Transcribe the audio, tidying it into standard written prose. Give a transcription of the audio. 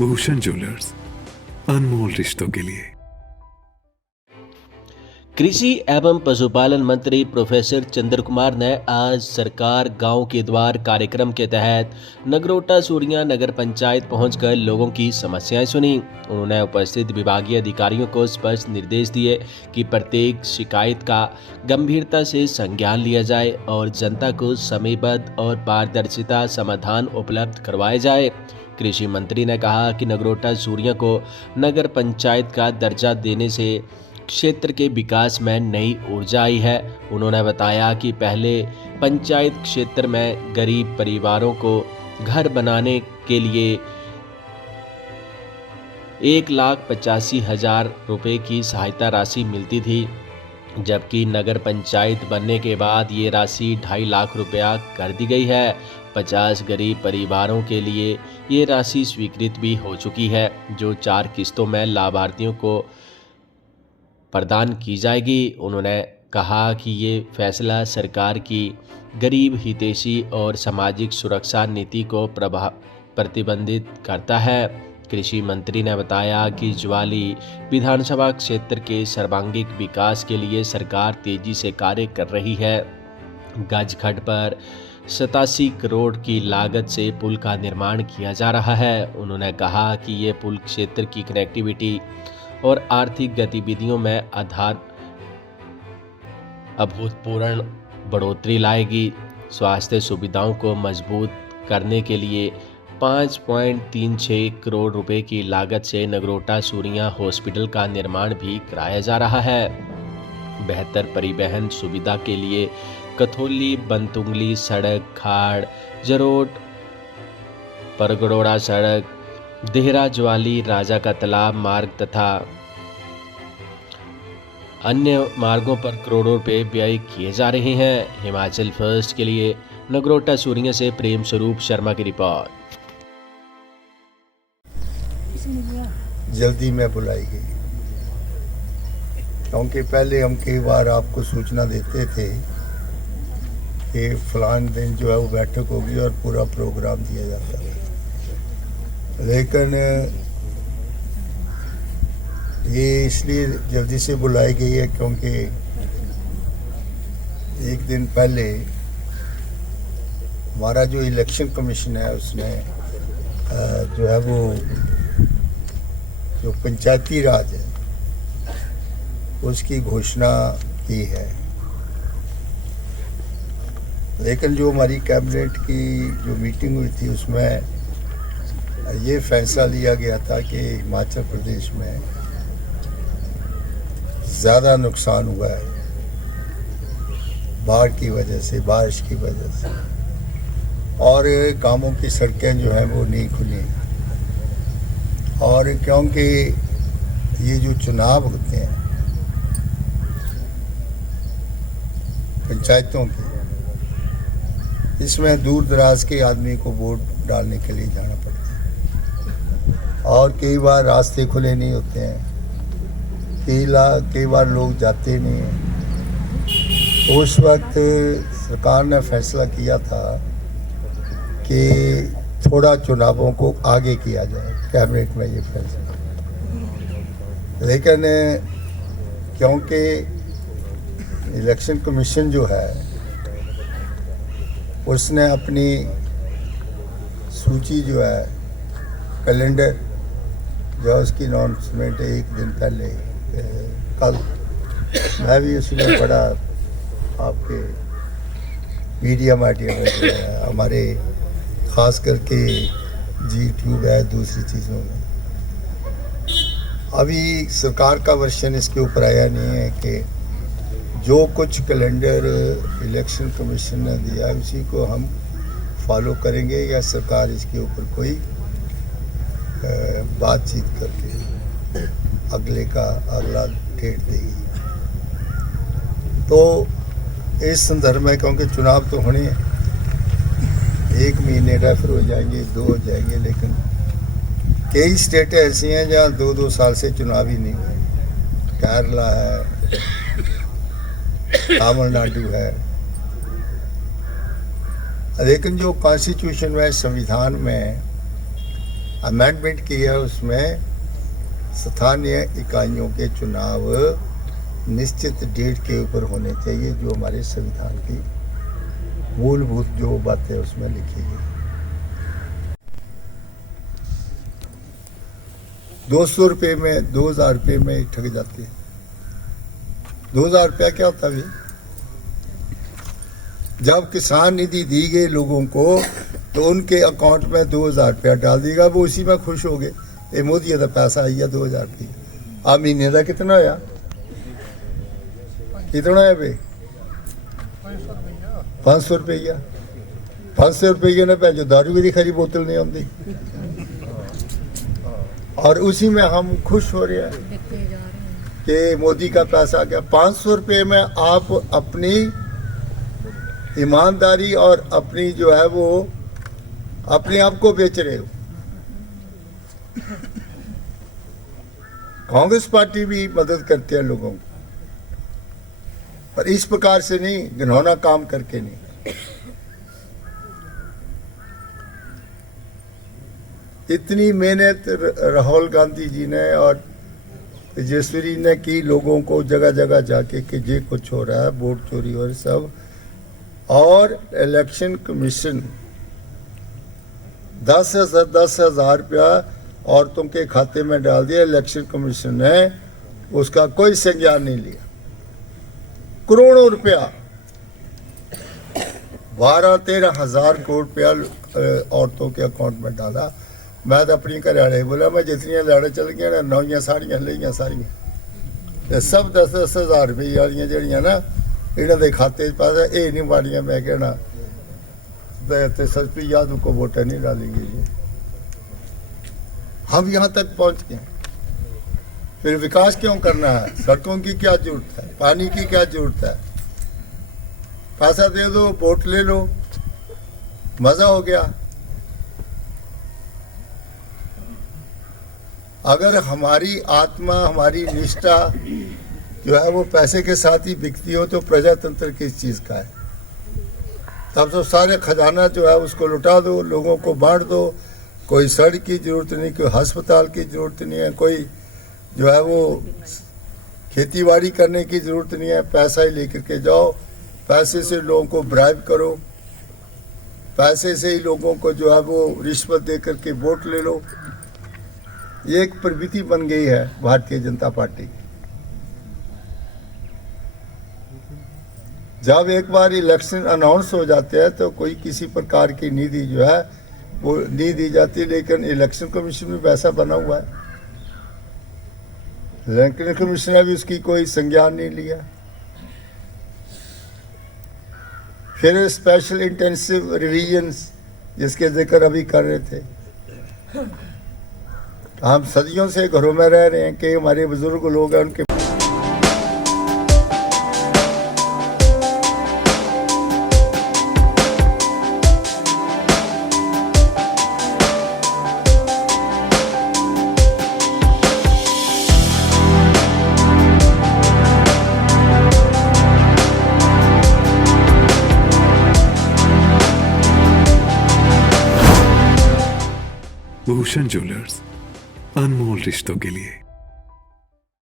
Bhushan jewellers, अनमोल रिश्तों के लिए। कृषि एवं पशुपालन मंत्री प्रोफेसर चंद्र कुमार ने आज सरकार गांव के द्वार कार्यक्रम के तहत नगरोटा सूरियां नगर पंचायत पहुंचकर लोगों की समस्याएं सुनी। उन्होंने उपस्थित विभागीय अधिकारियों को स्पष्ट निर्देश दिए कि प्रत्येक शिकायत का गंभीरता से संज्ञान लिया जाए और जनता को समयबद्ध और पारदर्शिता समाधान उपलब्ध करवाए जाए। कृषि मंत्री ने कहा कि नगरोटा सूरियां को नगर पंचायत का दर्जा देने से क्षेत्र के विकास में नई ऊर्जा आई है। उन्होंने बताया कि पहले पंचायत क्षेत्र में गरीब परिवारों को घर बनाने के लिए 1,85,000 रुपए की सहायता राशि मिलती थी, जबकि नगर पंचायत बनने के बाद ये राशि 2.5 लाख रुपया कर दी गई है। 50 गरीब परिवारों के लिए ये राशि स्वीकृत भी हो चुकी है, जो 4 किस्तों में लाभार्थियों को प्रदान की जाएगी। उन्होंने कहा कि ये फैसला सरकार की गरीब हितैषी और सामाजिक सुरक्षा नीति को प्रतिबंधित करता है। कृषि मंत्री ने बताया कि ज्वाली विधानसभा क्षेत्र के सर्वांगीण विकास के लिए सरकार तेजी से कार्य कर रही है। गजखड पर 87 करोड़ की लागत से पुल का निर्माण किया जा रहा है। उन्होंने कहा कि ये पुल क्षेत्र की कनेक्टिविटी और आर्थिक गतिविधियों में अभूतपूर्व बढ़ोतरी लाएगी। स्वास्थ्य सुविधाओं को मजबूत करने के लिए 5.36 करोड़ रुपए की लागत से नगरोटा सूरियां हॉस्पिटल का निर्माण भी कराया जा रहा है। बेहतर परिवहन सुविधा के लिए कथौली बनतुंगली सड़क, खाड़ जरोट परगड़ोड़ा सड़क, देहरा ज्वाली राजा का तालाब मार्ग तथा अन्य मार्गों पर करोड़ों रुपए व्यय किए जा रहे हैं। हिमाचल फर्स्ट के लिए नगरोटा सूरियां से प्रेम स्वरूप शर्मा की रिपोर्ट। जल्दी में बुलाई गई, क्योंकि पहले हम कई बार आपको सूचना देते थे कि फलान दिन जो है वो बैठक होगी और पूरा प्रोग्राम दिया जाता है, लेकिन ये इसलिए जल्दी से बुलाई गई है क्योंकि एक दिन पहले हमारा जो इलेक्शन कमीशन है उसने जो है वो जो पंचायती राज है उसकी घोषणा की है, लेकिन जो हमारी कैबिनेट की जो मीटिंग हुई थी उसमें ये फैसला लिया गया था कि हिमाचल प्रदेश में ज़्यादा नुकसान हुआ है बाढ़ की वजह से, बारिश की वजह से, और गांवों की सड़कें जो हैं वो नहीं खुली। और क्योंकि ये जो चुनाव होते हैं पंचायतों के, इसमें दूर दराज के आदमी को वोट डालने के लिए जाना पड़ता है और कई बार रास्ते खुले नहीं होते हैं, कई बार लोग जाते नहीं हैं। उस वक्त सरकार ने फैसला किया था कि थोड़ा चुनावों को आगे किया जाए, कैबिनेट में ये फैसला, लेकिन क्योंकि इलेक्शन कमीशन जो है उसने अपनी सूची जो है कैलेंडर जो उसकी अनाउंसमेंट एक दिन पहले कल मैं भी उसमें पढ़ा, आपके मीडिया माध्यम में जो है हमारे ख़ास करके YouTube है, दूसरी चीज़ों में अभी सरकार का वर्जन इसके ऊपर आया नहीं है कि जो कुछ कैलेंडर इलेक्शन कमीशन ने दिया उसी को हम फॉलो करेंगे या सरकार इसके ऊपर कोई बातचीत करके अगला डेट देगी। तो इस संदर्भ में क्योंकि चुनाव तो होने 1 महीने रेफर हो जाएंगे, 2 हो जाएंगे, लेकिन कई स्टेटें ऐसी हैं जहाँ 2-2 साल से चुनाव ही नहीं हुए। केरला है, तमिलनाडु है, लेकिन जो कॉन्स्टिट्यूशन में, संविधान में अमेंडमेंट की है, उसमें स्थानीय इकाइयों के चुनाव निश्चित डेट के ऊपर होने चाहिए, जो हमारे संविधान की मूलभूत जो बातें उसमें लिखी गई। 200 रुपये में 2000 रुपये में ठग जाते हैं। 2000 रुपया क्या होता है? जब किसान निधि दी गई लोगों को तो उनके अकाउंट में 2000 रुपया डाल देगा, वो उसी में खुश हो गए। ये मोदी का पैसा आई है 2000 रुपये। आ महीने का कितना होया? कितना है भाई? 500 रुपया। 500 रुपये ने पहले दारू की खरी बोतल नहीं आती, और उसी में हम खुश हो रहे हैं कि मोदी का पैसा आ गया। 500 रुपये में आप अपनी ईमानदारी और अपनी जो है वो अपने आप को बेच रहे हो। कांग्रेस पार्टी भी मदद करती है लोगों को, पर इस प्रकार से नहीं, घिनौना काम करके नहीं। इतनी मेहनत राहुल गांधी जी ने और तेजस्वी ने की लोगों को जगह जगह जाके कि ये कुछ हो रहा है, वोट चोरी और सब, और इलेक्शन कमीशन 10,000 रुपया औरतों के खाते में डाल दिया। इलेक्शन कमीशन ने उसका कोई संज्ञान नहीं लिया। करोड़ों रुपया, 12-13 हजार करोड़ रुपया औरतों के अकाउंट में डाला। मैं तो अपनी घरवाले बोला, मैं जितनी लाड़े चल गई ना, नौइयां साड़ियां लिया सारियां, सब 10-10 हजार रुपये वाली जड़ियां ना इन्हों के खाते पैसा ये नहीं माड़ियां। मैं कहना सस्ती याद को वोटें नहीं डालेंगे जी। हम यहाँ तक पहुँच गए, फिर विकास क्यों करना है? सड़कों की क्या जरूरत है? पानी की क्या जरूरत है? पैसा दे दो, वोट ले लो, मजा हो गया। अगर हमारी आत्मा, हमारी निष्ठा जो है वो पैसे के साथ ही बिकती हो तो प्रजातंत्र किस चीज का है? तब तो सारे खजाना जो है उसको लुटा दो, लोगों को बांट दो। कोई सड़क की जरूरत नहीं, कोई अस्पताल की जरूरत नहीं है, कोई जो है वो खेती बाड़ी करने की जरूरत नहीं है। पैसा ही लेकर के जाओ, पैसे से लोगों को ब्राइब करो, पैसे से ही लोगों को जो है वो रिश्वत दे करके वोट ले लो। ये एक प्रवृत्ति बन गई है भारतीय जनता पार्टी की। जब एक बार इलेक्शन अनाउंस हो जाते हैं तो कोई किसी प्रकार की निधि जो है वो नहीं दी जाती, लेकिन इलेक्शन कमीशन भी वैसा बना हुआ है। इलेक्शन कमीशन ने भी उसकी कोई संज्ञान नहीं लिया। फिर स्पेशल इंटेंसिव रिवीजन्स जिसके जिक्र अभी कर रहे थे, हम सदियों से घरों में रह रहे हैं कि हमारे बुजुर्ग लोग हैं, उनके भूषण ज्वेलर्स, अनमोल रिश्तों के लिए।